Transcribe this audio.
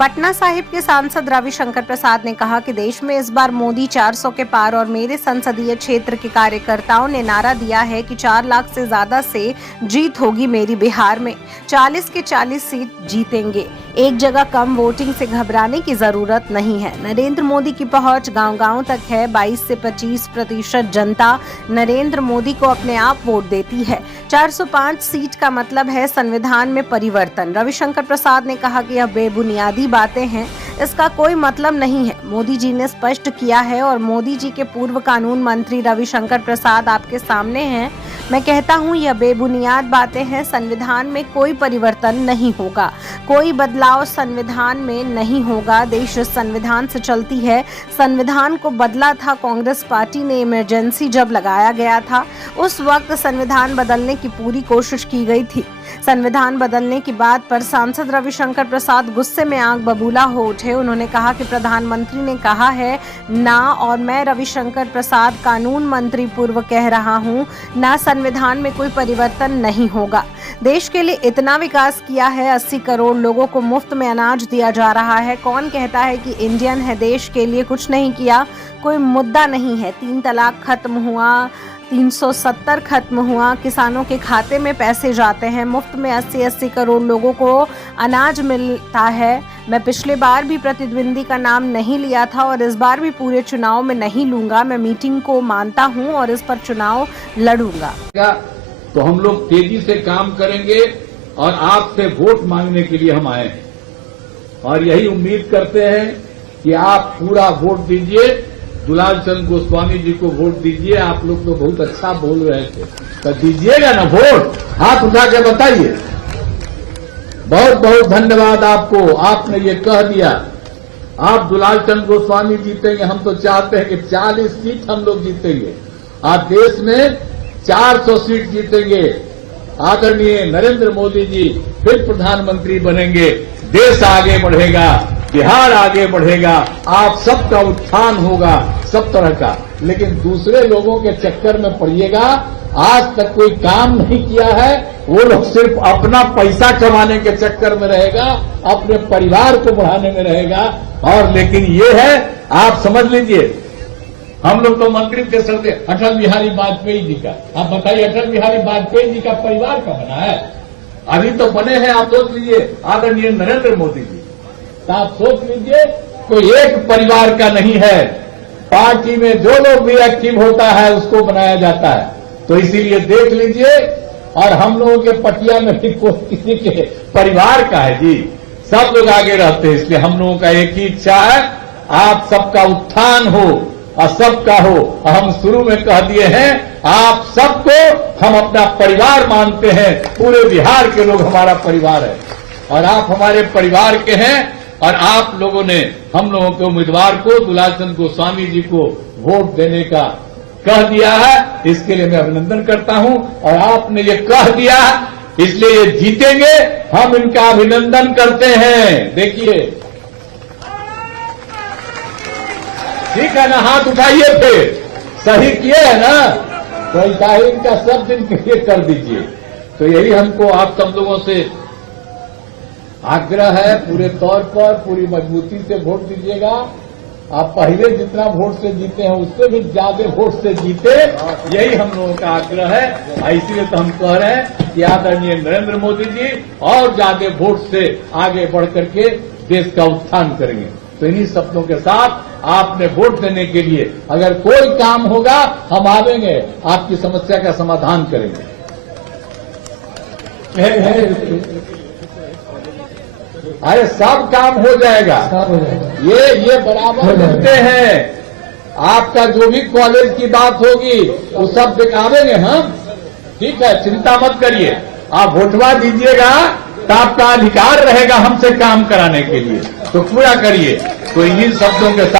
पटना साहिब के सांसद रविशंकर प्रसाद ने कहा कि देश में इस बार मोदी 400 के पार और मेरे संसदीय क्षेत्र के कार्यकर्ताओं ने नारा दिया है कि 4 लाख से ज्यादा से जीत होगी मेरी बिहार में, 40 के 40 सीट जीतेंगे। एक जगह कम वोटिंग से घबराने की जरूरत नहीं है। नरेंद्र मोदी की पहुंच गांव-गांव तक है। 22 से 25% जनता नरेंद्र मोदी को अपने आप वोट देती है। 405 सीट का मतलब है संविधान में परिवर्तन। रविशंकर प्रसाद ने कहा कि यह बेबुनियादी बातें हैं, इसका कोई मतलब नहीं है। मोदी जी ने स्पष्ट किया है और मोदी जी के पूर्व कानून मंत्री रविशंकर प्रसाद आपके सामने हैं। मैं कहता हूं यह बेबुनियाद बातें हैं। संविधान में कोई परिवर्तन नहीं होगा, कोई बदलाव संविधान में नहीं होगा। देश संविधान से चलती है। संविधान को बदला था कांग्रेस पार्टी ने। इमरजेंसी जब लगाया गया था उस वक्त संविधान बदलने की पूरी कोशिश की गई थी। संविधान बदलने की बात पर सांसद रविशंकर प्रसाद गुस्से में आग बबूला हो उठे। उन्होंने कहा कि प्रधानमंत्री ने कहा है ना, और मैं रविशंकर प्रसाद कानून मंत्री पूर्व कह रहा हूं ना, संविधान में कोई परिवर्तन नहीं होगा। देश के लिए इतना विकास किया है, 80 करोड़ लोगों को मुफ्त में अनाज दिया जा रहा है। कौन कहता है कि इंडियन है, देश के लिए कुछ नहीं किया? कोई मुद्दा नहीं है। 3 तलाक खत्म हुआ, 370 खत्म हुआ, किसानों के खाते में पैसे जाते हैं, मुफ्त में 80 करोड़ लोगों को अनाज मिलता है। मैं पिछले बार भी प्रतिद्वंदी का नाम नहीं लिया था और इस बार भी पूरे चुनाव में नहीं लूंगा। मैं मीटिंग को मानता हूं और इस पर चुनाव लड़ूंगा। तो हम लोग तेजी से काम करेंगे और आपसे वोट मांगने के लिए हम आए हैं और यही उम्मीद करते हैं कि आप पूरा वोट दीजिए। दुलाल चंद गोस्वामी जी को वोट दीजिए। आप लोग तो बहुत अच्छा बोल रहे थे, तो दीजिएगा ना वोट? हाथ उठा के बताइए। बहुत बहुत धन्यवाद आपको, आपने ये कह दिया। आप दुलाल चंद गोस्वामी जीतेंगे, हम तो चाहते हैं कि 40 सीट हम लोग जीतेंगे। आप देश में 400 सीट जीतेंगे। आदरणीय नरेंद्र मोदी जी फिर प्रधानमंत्री बनेंगे। देश आगे बढ़ेगा, बिहार आगे बढ़ेगा, आप सबका उत्थान होगा, सब तरह का। लेकिन दूसरे लोगों के चक्कर में पड़िएगा। आज तक कोई काम नहीं किया है, वो लोग सिर्फ अपना पैसा कमाने के चक्कर में रहेगा, अपने परिवार को बढ़ाने में रहेगा। और लेकिन ये है, आप समझ लीजिए, हम लोग तो मंत्री थे चलते अटल बिहारी वाजपेयी जी का। आप बताइए, अटल बिहारी वाजपेयी जी का परिवार का बना है? अभी तो बने हैं, आप सोच लीजिए, आदरणीय नरेंद्र मोदी जी। तो आप सोच लीजिए, कोई एक परिवार का नहीं है। पार्टी में जो लोग भी एक्टिव होता है उसको बनाया जाता है। तो इसीलिए देख लीजिए, और हम लोगों के पटिया में भी कोई किसी के परिवार का है जी, सब लोग आगे रहते हैं। इसलिए हम लोगों का एक ही इच्छा है, आप सबका उत्थान हो और सबका हो। हम शुरू में कह दिए हैं, आप सबको हम अपना परिवार मानते हैं। पूरे बिहार के लोग हमारा परिवार है और आप हमारे परिवार के हैं। और आप लोगों ने हम लोगों के उम्मीदवार को, दुलाल चंद गोस्वामी जी को वोट देने का कह दिया है। इसके लिए मैं अभिनंदन करता हूं। और आपने ये कह दिया, इसलिए ये जीतेंगे, हम इनका अभिनंदन करते हैं। देखिए, ठीक है ना? हाथ उठाइए, फिर सही किए है ना? तो इनका सब दिन क्लियर कर दीजिए। तो यही हमको आप सब लोगों से आग्रह है, पूरे तौर पर पूरी मजबूती से वोट दीजिएगा। आप पहले जितना वोट से जीते हैं उससे भी ज्यादा वोट से जीते, यही हम लोगों का आग्रह है। इसीलिए तो हम कह रहे हैं कि आदरणीय नरेंद्र मोदी जी और ज्यादा वोट से आगे बढ़ करके देश का उत्थान करेंगे। तो इन्हीं शब्दों के साथ आपने वोट देने के लिए, अगर कोई काम होगा हम आवेंगे, आपकी समस्या का समाधान करेंगे। अरे सब काम हो जाएगा, ये बराबर होते हैं। आपका जो भी कॉलेज की बात होगी वो सब दिखावेंगे हम, ठीक है? चिंता मत करिए। आप वोटवा दीजिएगा तो आपका अधिकार रहेगा हमसे काम कराने के लिए, तो पूरा करिए। तो इन्हीं शब्दों के साथ